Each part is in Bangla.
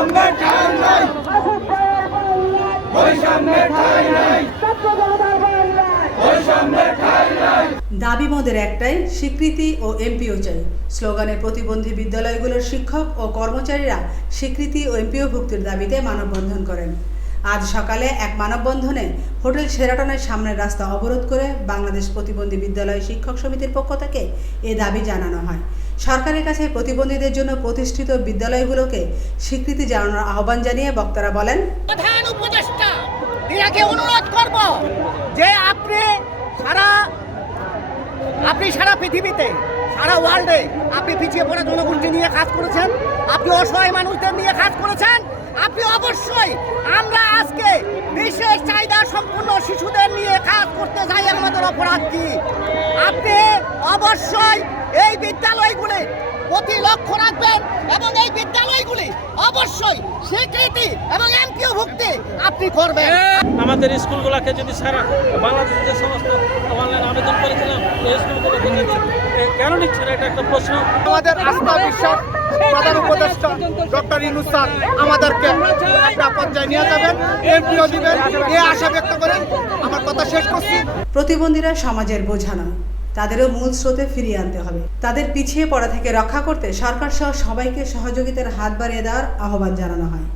বৈষম্যের ঠাঁই নাই, বৈষম্যের ঠাঁই নাই, বৈষম্যের ঠাঁই নাই। দাবি মোদের একটাই, স্বীকৃতি ও এমপিও চাই স্লোগানে প্রতিবন্ধী বিদ্যালয়গুলোর শিক্ষক ও কর্মচারীরা স্বীকৃতি ও এমপিও ভুক্তির দাবিতে মানববন্ধন করেন। আজ সকালে এক মানববন্ধনে হোটেল শেরাটনের সামনের রাস্তা অবরোধ করে বাংলাদেশ প্রতিবন্ধী বিদ্যালয় শিক্ষক সমিতির পক্ষ থেকে এ দাবি জানানো হয়। সরকারের কাছে প্রতিবন্ধীদের জন্য প্রতিষ্ঠিত বিদ্যালয়গুলোকে স্বীকৃতি জানানোর আহ্বান জানিয়ে বক্তারা বলেন, প্রধান উপদেষ্টা এনাকে অনুরোধ করব যে আপনি সারা পৃথিবীতে, সারা ওয়ার্ল্ডে আপনি পিছিয়ে পড়া জনগোষ্ঠী নিয়ে কাজ করেছেন, আপনি অসহায় মানুষদের নিয়ে কাজ করেছেন। আপনি অবশ্যই, আমরা আজকে বিশেষ চাহিদা সম্পন্ন শিশুদের নিয়ে কাজ করতে যাই, আমাদের অপরাধ কি? আপনি অবশ্যই এই বিদ্যালয়গুলি প্রতি লক্ষ্য রাখবেন এবং এই বিদ্যালয়গুলি অবশ্যই স্বীকৃতি এবং এমপিও ভুক্তি আপনি করবেন। আমাদের স্কুলগুলোকে যদি সারা বাংলাদেশের যে সমস্ত অনলাইন আবেদন করেছিলাম, এই স্কুলগুলোকে যদি কেন নিচ্ছে না, এটা একটা প্রশ্ন। আমাদের আস্থা বিশ্বাস প্রধান উপদেষ্টা ডক্টর ইউনূস স্যার আমাদেরকে একটা পর্যায়ে নিয়ে যাবেন, এমপিও দিবেন, এই আশা ব্যক্ত করেন আমার কথা শেষ করছি। প্রতিবন্ধীরা সমাজের বোঝা নয়, তাদেরও মূল স্রোতে ফিরিয়ে আনতে হবে। তাদের পিছিয়ে পড়া থেকে রক্ষা করতে সরকার সহ সবাইকে সহযোগিতার হাত বাড়িয়ে দেওয়ার আহ্বান জানানো হয়।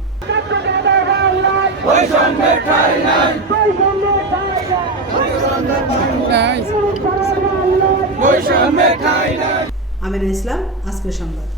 বৈষম্যের ঠাঁই নাই, বৈষম্যের ঠাঁই নাই। আমিনা ইসলাম, আজকের সংবাদ।